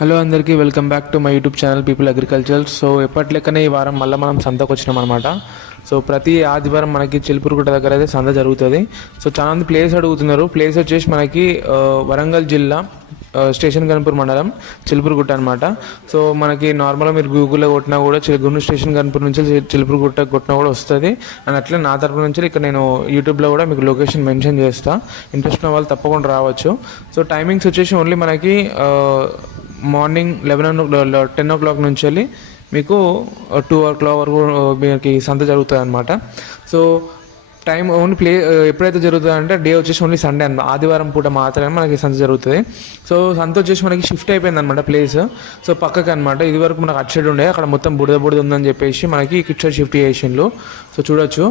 Hello అందరికీ welcome back to my YouTube channel people agriculture. So ఎప్పటిలెక్కనే ఈ వారం మళ్ళీ మనం సంతకు వచ్చినాం అనమాట. సో ప్రతి ఆదివారం మనకి చిలుపురుగుట్ట దగ్గర అయితే సంత జరుగుతుంది. సో చాలామంది ప్లేస్ అడుగుతున్నారు. ప్లేస్ వచ్చేసి మనకి వరంగల్ జిల్లా స్టేషన్ గన్పూర్ మండలం చిలుపురుగుట్ట అనమాట. సో మనకి నార్మల్గా మీరు గూగుల్లో కొట్టినా కూడా గుండు స్టేషన్ గన్పూర్ నుంచి చిలుపురుగుట్ట కొట్టినా కూడా వస్తుంది. అండ్ అట్లే నా తరపు నుంచి ఇక్కడ నేను యూట్యూబ్లో కూడా మీకు లొకేషన్ మెన్షన్ చేస్తాను. ఇంట్రెస్ట్ ఉన్న వాళ్ళు తప్పకుండా రావచ్చు. సో టైమింగ్స్ వచ్చేసి ఓన్లీ మనకి మార్నింగ్ 10 o'clock నుంచి వెళ్ళి మీకు 2 o'clock వరకు మీకు సంత జరుగుతుంది అనమాట. సో టైం ఓన్లీ ఎప్పుడైతే జరుగుతుందంటే డే వచ్చేసి ఓన్లీ సండే అనమాట, ఆదివారం పూట మాత్రమే మనకి సంత జరుగుతుంది. సో సంత వచ్చేసి మనకి షిఫ్ట్ అయిపోయింది అనమాట ప్లేస్. సో పక్కకి అనమాట, ఇది వరకు మనకు అటు సైడ్ ఉండే, అక్కడ మొత్తం బుడద ఉందని చెప్పేసి మనకి ఇటు సైడ్ షిఫ్ట్ చేసిండ్రు. సో చూడొచ్చు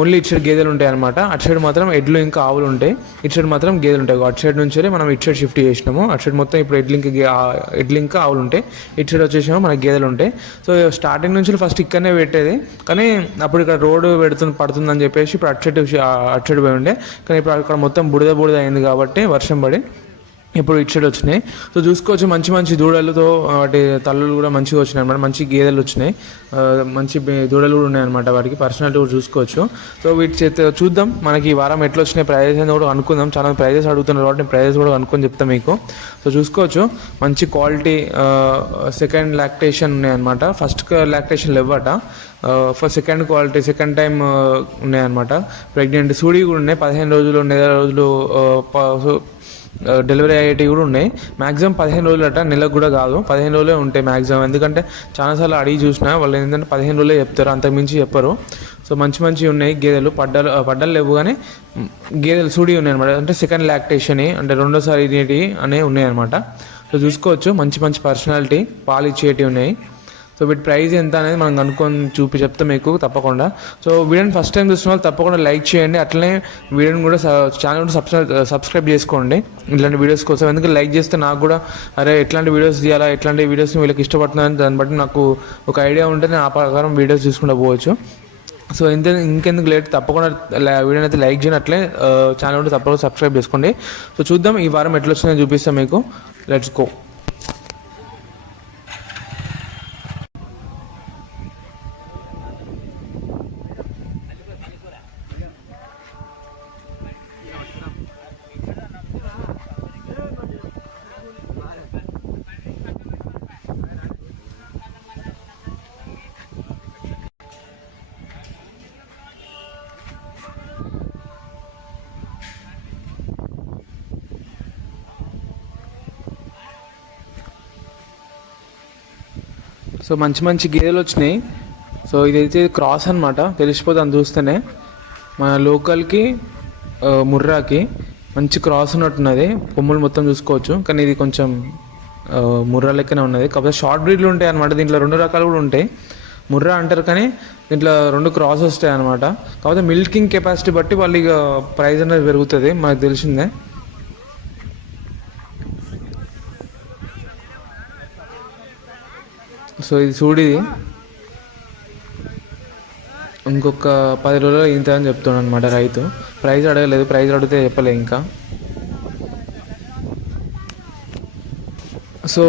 ఓన్లీ ఇటు సైడ్ గేదెలు ఉంటాయి అనమాట. అటు సైడ్ మాత్రం ఎడ్లు ఇంకా ఆవులు ఉంటాయి, ఇటు సైడ్ మాత్రం గేదెలు ఉంటాయి. అటు సైడ్ నుంచి మనం ఇటు సైడ్ షిఫ్ట్ చేసినాము. అటు సైడ్ మొత్తం ఇప్పుడు ఎడ్లు ఇంకా ఆవులు ఉంటాయి, ఇటు సైడ్ వచ్చేసాము మనకి గేదెలు ఉంటాయి. సో స్టార్టింగ్ నుంచి ఫస్ట్ ఇక్కడనే పెట్టేది, కానీ అప్పుడు ఇక్కడ రోడ్డు పడుతుందని చెప్పేసి ఇప్పుడు అటు సైడ్ పోయి ఉండే. కానీ ఇప్పుడు అక్కడ మొత్తం బుడద అయింది కాబట్టి వర్షం పడి ఇప్పుడు ఇటు సైడ్ వచ్చినాయి. సో చూసుకోవచ్చు మంచి మంచి దూడలతో వాటి తల్లులు కూడా మంచిగా వచ్చినాయి అనమాట. మంచి గేదెలు వచ్చినాయి, మంచి దూడలు కూడా ఉన్నాయన్నమాట. వాటికి పర్సనాలిటీ కూడా చూసుకోవచ్చు. సో వీటి చూద్దాం మనకి ఈ వారం ఎట్లా వచ్చినాయి ప్రైజెస్ అని కూడా అనుకుందాం. చాలా ప్రైజెస్ అడుగుతున్నారు కాబట్టి ప్రైజెస్ కూడా అనుకొని చెప్తాం మీకు. సో చూసుకోవచ్చు మంచి క్వాలిటీ సెకండ్ లాక్టేషన్ ఉన్నాయన్నమాట. ఫస్ట్ లాక్టేషన్ లేవట, first second quality second time ఉన్నాయన్నమాట. ప్రెగ్నెంట్ సూడి కూడా ఉన్నాయి, 15 రోజులు 11 రోజులు డెలివరీ అయ్యేటివి కూడా ఉన్నాయి. మ్యాక్సిమం 15 రోజులు అట, నెలకు కూడా కాదు, 15 రోజులే ఉంటాయి మ్యాక్సిమం. ఎందుకంటే చాలాసార్లు అడిగి చూసినా వాళ్ళు ఏంటంటే 15 రోజులే చెప్తారు, అంతకుమించి చెప్పరు. సో మంచి ఉన్నాయి గేదెలు. పడ్డలు లేవు కానీ గేదెలు సూడి ఉన్నాయి అనమాట. అంటే సెకండ్ లాక్టేషన్ అంటే రెండోసారి ఇనేటివి అనేవి ఉన్నాయి అనమాట. సో చూసుకోవచ్చు మంచి పర్సనాలిటీ పాలు ఇచ్చేటివి ఉన్నాయి. సో వీటి ప్రైస్ ఎంత అనేది మనం కనుక్కొని చెప్తాం మీకు తప్పకుండా. సో వీడియోని ఫస్ట్ టైం చూసిన వాళ్ళు తప్పకుండా లైక్ చేయండి, అట్లనే వీడియోని కూడా ఛానల్ కూడా సబ్స్క్రైబ్ చేసుకోండి ఇట్లాంటి వీడియోస్ కోసం. ఎందుకంటే లైక్ చేస్తే నాకు కూడా అరే ఎట్లాంటి వీడియోస్ తీయాలా, ఎట్లాంటి వీడియోస్ వీళ్ళకి ఇష్టపడుతున్నారని దాన్ని బట్టి నాకు ఒక ఐడియా ఉంటే నేను ఆ ప్రకారం వీడియోస్ చూసుకుంటూ పోవచ్చు. సో ఇంకెందుకు లేట్, తప్పకుండా వీడియోని అయితే లైక్ చేయండి, అట్లే ఛానల్ కూడా తప్పకుండా సబ్స్క్రైబ్ చేసుకోండి. సో చూద్దాం ఈ వారం ఎట్లా వచ్చిందో చూపిస్తాం మీకు. Let's go. సో మంచి గేదెలు వచ్చినాయి. సో ఇదైతే క్రాస్ అనమాట, తెలిసిపోతుంది చూస్తేనే. మన లోకల్కి ముర్రాకి మంచి క్రాస్ ఉన్నట్టున్నది, కొమ్ములు మొత్తం చూసుకోవచ్చు. కానీ ఇది కొంచెం ముర్రా లెక్కనే ఉన్నది, కాకపోతే షార్ట్ బ్రీడ్లు ఉంటాయి అనమాట. దీంట్లో 2 రకాలు కూడా ఉంటాయి. ముర్రా అంటారు కానీ దీంట్లో 2 క్రాస్ వస్తాయి అనమాట. కాకపోతే మిల్కింగ్ కెపాసిటీ బట్టి వాళ్ళు ఇక ప్రైస్ అనేది పెరుగుతుంది, మనకు తెలిసిందే. సో ఇది చూడిది ఇంకొక 10 రోజులు ఇంత అని చెప్తున్నాను అనమాట రైతు. ప్రైజ్ అడగలేదు, ప్రైజ్ అడిగితే చెప్పలే ఇంకా. సో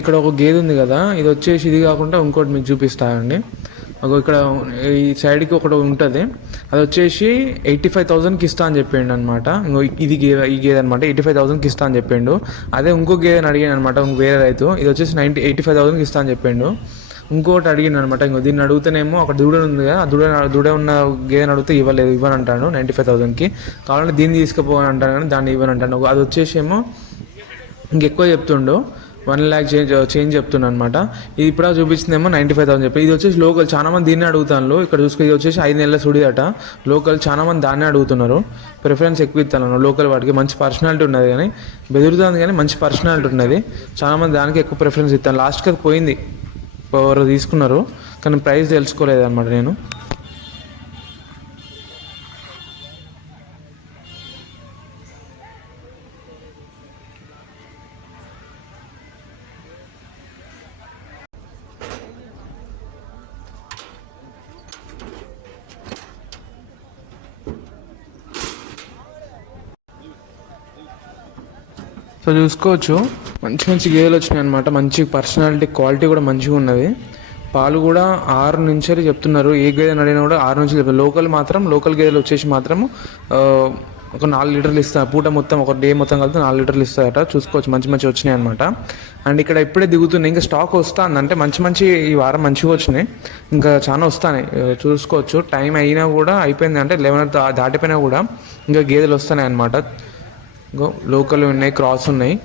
ఇక్కడ ఒక గేదె ఉంది కదా, ఇది వచ్చేసి ఇది కాకుండా ఇంకోటి మీకు చూపిస్తానండి. ఇక్కడ ఈ సైడ్కి ఒకటి ఉంటుంది, అది వచ్చేసి 85,000కి ఇస్తా అని చెప్పిండు అనమాట. ఈ గేదె అనమాట 85,000కి ఇస్తా అని చెప్పిండు. అదే ఇంకో గేదెని అడిగాను అనమాట, వేరే రైతు. ఇది వచ్చేసి 85,000కి ఇస్తా అని చెప్పిండు. ఇంకోటి అడిగిండు అనమాట. దీన్ని అడుగుతానేమో అక్కడ దూడ ఉంది కదా, దూడ ఉన్న గేదెని అడిగితే ఇవ్వని అంటాను 95,000కి. కావాలంటే దీన్ని తీసుకుపోవని అంటాను కానీ దాన్ని ఇవ్వని అంటాను. అది వచ్చేసి ఏమో ఇంకెక్కువ చెప్తుండు, 1 lakh చేంజ్ చెప్తున్నాను అనమాట. ఇది ఇప్పుడు చూపించిందేమో 95,000 చెప్పి. ఇది వచ్చేసి లోకల్, చాలా మంది దీన్ని అడుగుతాను. ఇక్కడ చూసుకో, ఇది వచ్చేసి 5 నెలల సుడిదట. లోకల్ చాలా మంది దాన్నే అడుగుతున్నారు. ప్రిఫరెన్స్ ఎక్కువ ఇస్తాను లోకల్ వాటికి. మంచి పర్సనాలిటీ ఉన్నది, కానీ బెదురుతుంది కానీ మంచి పర్సనాలిటీ ఉన్నది. చాలా మంది దానికి ఎక్కువ ప్రిఫరెన్స్ ఇస్తాను. లాస్ట్కి అది పోయింది, ఎవరు తీసుకున్నారు, కానీ ప్రైస్ తెలుసుకోలేదు అనమాట నేను. సో చూసుకోవచ్చు మంచి మంచి గేదెలు వచ్చినాయి అనమాట. మంచి పర్సనాలిటీ, క్వాలిటీ కూడా మంచిగా ఉన్నది. పాలు కూడా 6 నుంచి చెప్తున్నారు. ఏ గేదెని అడిగినా కూడా 6 నుంచి చెప్తారు. లోకల్ గేదెలు వచ్చేసి మాత్రం ఒక 4 లీటర్లు ఇస్తారు. పూట మొత్తం ఒక డే మొత్తం కలిపి 4 లీటర్లు ఇస్తారట. చూసుకోవచ్చు, మంచి మంచి వచ్చినాయి అనమాట. అండ్ ఇక్కడ ఇప్పుడే దిగుతున్నాయి, ఇంకా స్టాక్ వస్తుంది. అంటే మంచి ఈ వారం మంచిగా వచ్చినాయి, ఇంకా చాలా వస్తాయి. చూసుకోవచ్చు, టైం అయినా కూడా అయిపోయింది, అంటే 11 దాటిపోయినా కూడా ఇంకా గేదెలు వస్తున్నాయి అనమాట. లోకల్ ఉన్నాయి, క్రాస్ ఉన్నాయి,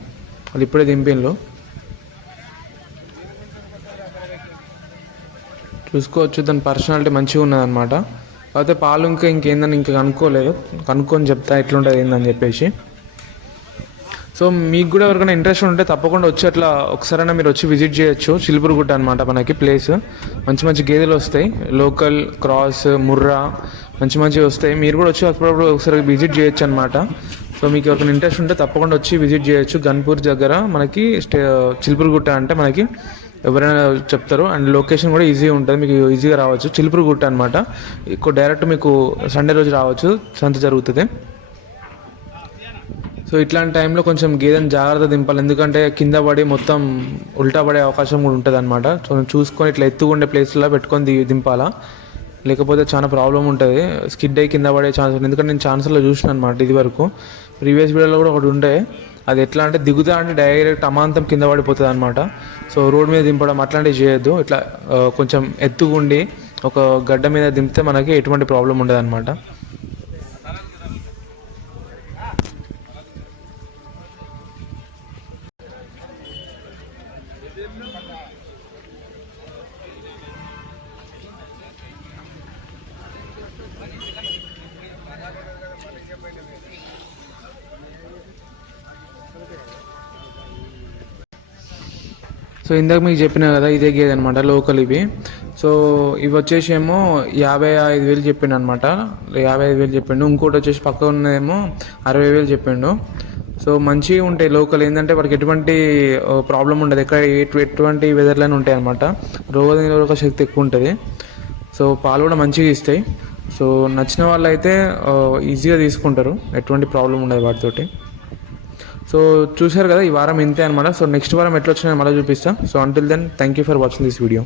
అది ఇప్పుడే దింపిన్లు. చూసుకోవచ్చు, దాని పర్సనాలిటీ మంచిగా ఉన్నది అనమాట. కాకపోతే పాలు ఇంకేందని కనుక్కొని చెప్తా ఎట్లుంటుంది ఏందని చెప్పేసి. సో మీకు కూడా ఎవరికైనా ఇంట్రెస్ట్ ఉంటే తప్పకుండా వచ్చి అట్లా ఒకసారైనా మీరు వచ్చి విజిట్ చేయొచ్చు. చిలుపురుగుట్ట అనమాట మనకి ప్లేస్. మంచి గేదెలు వస్తాయి, లోకల్, క్రాస్, ముర్రా మంచివి వస్తాయి. మీరు కూడా వచ్చి అప్పుడప్పుడు ఒకసారి విజిట్ చేయొచ్చు అనమాట. సో మీకు ఎవరికైనా ఇంట్రెస్ట్ ఉంటే తప్పకుండా వచ్చి విజిట్ చేయొచ్చు. గన్పూర్ దగ్గర మనకి చిలుపురుగుట్ట అంటే మనకి ఎవరైనా చెప్తారు. అండ్ లొకేషన్ కూడా ఈజీగా ఉంటుంది, మీకు ఈజీగా రావచ్చు. చిలుపురుగుట్ట అనమాట. డైరెక్ట్ మీకు సండే రోజు రావచ్చు, సంత జరుగుతుంది. సో ఇట్లాంటి టైంలో కొంచెం గేదెని జాగ్రత్త దింపాలి, ఎందుకంటే కింద పడి మొత్తం ఉల్టా పడే అవకాశం కూడా ఉంటుంది అనమాట. సో చూసుకొని ఇట్లా ఎత్తుకుండే ప్లేస్లో పెట్టుకొని దింపాలా, లేకపోతే చాలా ప్రాబ్లం ఉంటుంది. స్కిడ్ అయ్యి కింద పడే ఛాన్స్ ఉంటుంది. ఎందుకంటే నేను ఛాన్స్లో చూసిన అనమాట ఇది వరకు. ప్రీవియస్ వీడియోలో కూడా ఒకటి ఉండే, అది ఎట్లా అంటే దిగుతా అంటే డైరెక్ట్ అమాంతం కింద పడిపోతుంది అనమాట. సో రోడ్ మీద దింపడం అట్లాంటివి చేయొద్దు. ఇట్లా కొంచెం ఎత్తుగుండి ఒక గడ్డ మీద దింపితే మనకి ఎటువంటి ప్రాబ్లం ఉండదు అనమాట. సో ఇందాక మీకు చెప్పినా కదా, ఇదే గేదె అనమాట, లోకల్ ఇవి. సో ఇవి వచ్చేసి ఏమో 55,000 చెప్పిండు అనమాట. 55,000 చెప్పిండు. ఇంకోటి వచ్చేసి పక్క ఉన్నదేమో 60,000 చెప్పిండు. సో మంచిగా ఉంటాయి లోకల్. ఏంటంటే వాడికి ఎటువంటి ప్రాబ్లం ఉండదు, ఎటువంటి వెదర్లోనే ఉంటాయి అనమాట. రోగనిరోధక శక్తి ఎక్కువ ఉంటుంది. సో పాలు కూడా మంచిగా ఇస్తాయి. సో నచ్చిన వాళ్ళు అయితే ఈజీగా తీసుకుంటారు, ఎటువంటి ప్రాబ్లం ఉండదు వాటితోటి. సో చూశారు కదా, ఈ వారం ఇంతే అనమాట. సో నెక్స్ట్ వారం ఎట్లా వచ్చినా మళ్ళీ చూపిస్తాను. So until then, thank you for watching this video.